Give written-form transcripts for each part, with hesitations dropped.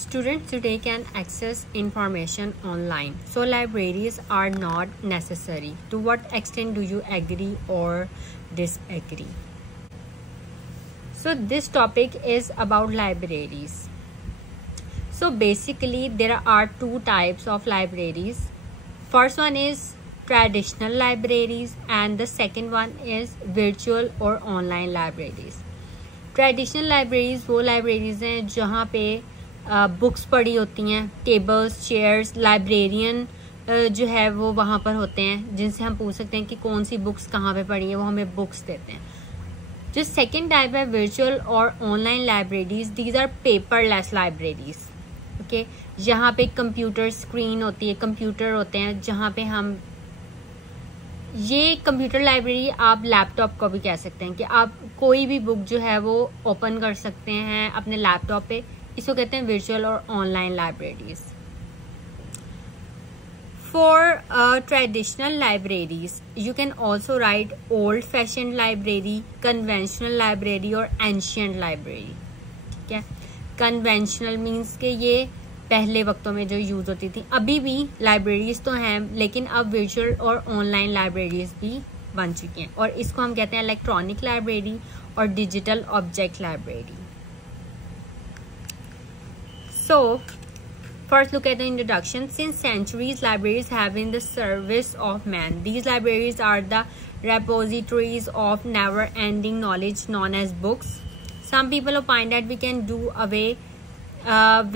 Students today can access information online, so libraries are not necessary. To what extent do you agree or disagree? So this topic is about libraries. So basically there are two types of libraries. First one is traditional libraries and the second one is virtual or online libraries. Traditional libraries वो लाइब्रेरीज़ हैं जहाँ पे बुक्स पड़ी होती हैं, tables, chairs, librarian जो है वो वहाँ पर होते हैं जिनसे हम पूछ सकते हैं कि कौन सी बुक्स कहाँ पे पड़ी है, वो हमें बुक्स देते हैं. जो सेकंड टाइप है वर्चुअल और online libraries, these are paperless libraries. Okay, जहाँ पे कंप्यूटर स्क्रीन होती है, कंप्यूटर होते हैं जहाँ पे हम, ये कंप्यूटर लाइब्रेरी आप लैपटॉप को भी कह सकते हैं कि आप कोई भी बुक जो है वो ओपन कर सकते हैं अपने लैपटॉप पे. इसको कहते हैं वर्चुअल और online libraries. For traditional libraries you can also right old fashion library, conventional library और एंशियंट लाइब्रेरी. ठीक है, कन्वेंशनल मीन्स के ये पहले वक्तों में जो यूज होती थी. अभी भी लाइब्रेरीज तो हैं लेकिन अब वर्चुअल और ऑनलाइन लाइब्रेरीज भी बन चुकी हैं और इसको हम कहते हैं इलेक्ट्रॉनिक लाइब्रेरी और digital object library. So, first look at the introduction. Since centuries, libraries have been the service of man. These libraries are the repositories of never-ending knowledge known as books. Some people opine that we can do away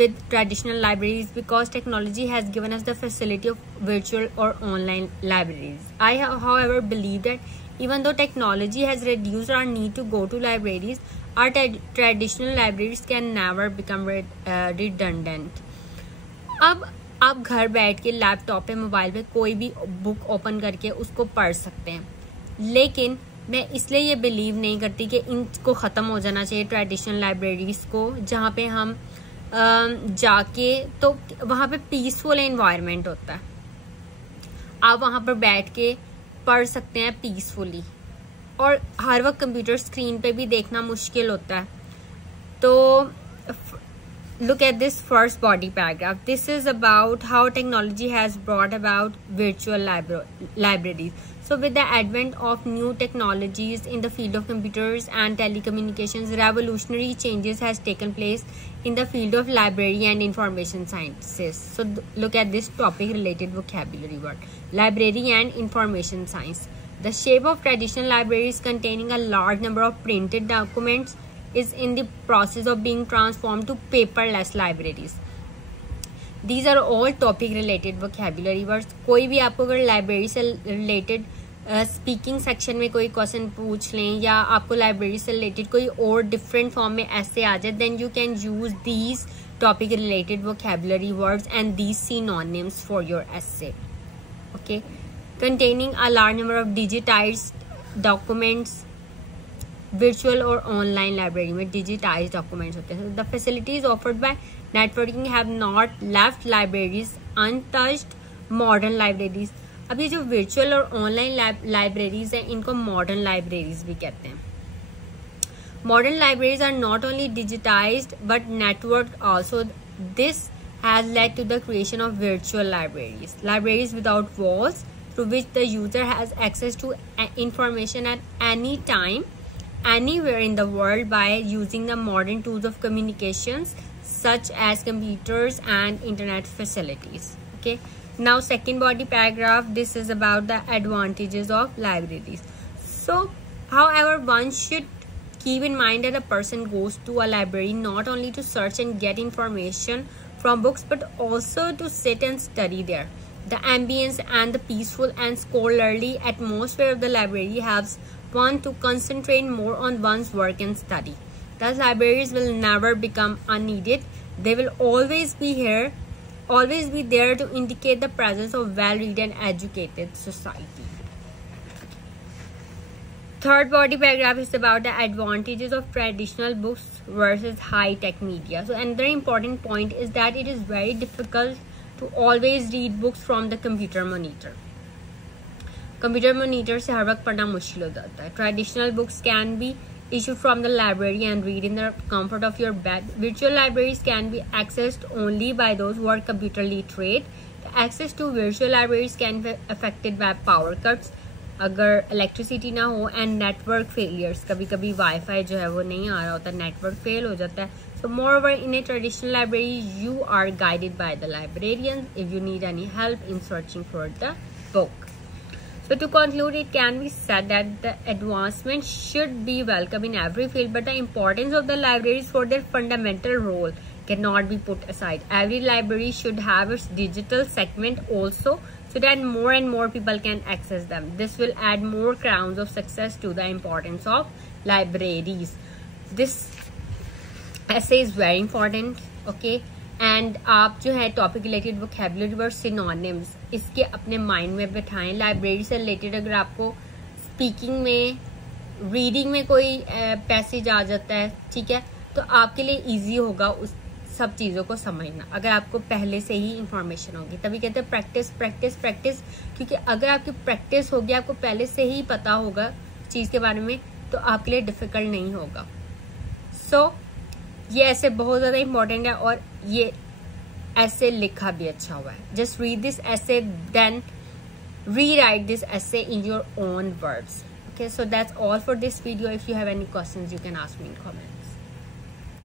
with traditional libraries because technology has given us the facility of virtual or online libraries. I, however, believe that even though technology has reduced our need to go to libraries, our traditional libraries can never become redundant. अब आप घर बैठ के लैपटॉप पे, मोबाइल पे कोई भी book open करके उसको पढ़ सकते हैं, लेकिन मैं इसलिए ये बिलीव नहीं करती कि इनको ख़त्म हो जाना चाहिए ट्रेडिशनल लाइब्रेरीज को, जहाँ पे हम जाके तो वहाँ पे पीसफुल एनवायरनमेंट होता है. आप वहाँ पर बैठ के पढ़ सकते हैं पीसफुली और हर वक्त कंप्यूटर स्क्रीन पे भी देखना मुश्किल होता है. तो look at this first body paragraph. This is about how technology has brought about virtual libraries. So with the advent of new technologies in the field of computers and telecommunications, revolutionary changes has taken place in the field of library and information sciences. So look at this topic related vocabulary word. Library and information science. The shape of traditional libraries containing a large number of printed documents is in the process of being transformed to paperless libraries. These are all topic related vocabulary words. कोई भी आपको अगर लाइब्रेरी से related speaking section में कोई क्वेश्चन पूछ लें या आपको लाइब्रेरी से रिलेटेड कोई और डिफरेंट फॉर्म में ऐसे आ जाए, then you can use these topic related vocabulary words and these synonyms for your essay. Okay, containing a large number of digitized documents. Virtual और ऑनलाइन लाइब्रेरी में डिजिटाइज डॉक्यूमेंट्स होते हैं. The facilities offered by networking have not left libraries untouched. Modern libraries, अब ये जो वर्चुअल और online libraries हैं इनको मॉडर्न लाइब्रेरीज भी कहते हैं. Modern libraries are not only digitised but networked also. This has led to the creation of virtual libraries, libraries without walls through which the user has access to information at any time anywhere in the world by using the modern tools of communications such as computers and internet facilities. Okay, now second body paragraph, this is about the advantages of libraries. So however, one should keep in mind that a person goes to a library not only to search and get information from books but also to sit and study there. The ambience and the peaceful and scholarly atmosphere of the library helps one to concentrate more on one's work and study. Thus, libraries will never become unneeded. They will always be here, always be there to indicate the presence of well-read and educated society. Third body paragraph is about the advantages of traditional books versus high-tech media. So another important point is that it is very difficult to always read books from the computer monitor. Computer monitor से हर वक्त पढ़ना मुश्किल हो जाता है. Traditional books can be issued from the library and read in the comfort of your bed. Virtual libraries can be accessed only by those who are computer literate. The access to virtual libraries can be affected by power cuts, अगर इलेक्ट्रिसिटी ना हो, and network failures. कभी कभी वाईफाई जो है वो नहीं आ रहा होता, नेटवर्क फेल हो जाता है. So moreover in a traditional library you are guided by the librarian if you need any help in searching for the book. So to conclude, it can be said that the advancement should be welcome in every field, but the importance of the libraries for their fundamental role cannot be put aside. Every library should have its digital segment also, so that more and more people can access them. This will add more crowns of success to the importance of libraries. This essay is very important, okay? And आप जो है topic related vocabulary word synonyms इसके अपने माइंड में बिठाएं. लाइब्रेरी से रिलेटेड अगर आपको स्पीकिंग में, रीडिंग में कोई पैसेज आ जाता है, ठीक है, तो आपके लिए इजी होगा उस सब चीज़ों को समझना अगर आपको पहले से ही इंफॉर्मेशन होगी. तभी कहते हैं प्रैक्टिस प्रैक्टिस प्रैक्टिस, क्योंकि अगर आपकी प्रैक्टिस होगी, आपको पहले से ही पता होगा चीज़ के बारे में, तो आपके लिए डिफिकल्ट नहीं होगा. सो ये ऐसे बहुत ज़्यादा इंपॉर्टेंट है और ये ऐसे लिखा भी अच्छा हुआ है. जस्ट रीड दिस ऐसे, देन रीराइट दिस ऐसे in your own words. Okay, so that's all for this video. If you have any questions, you can ask me in comments.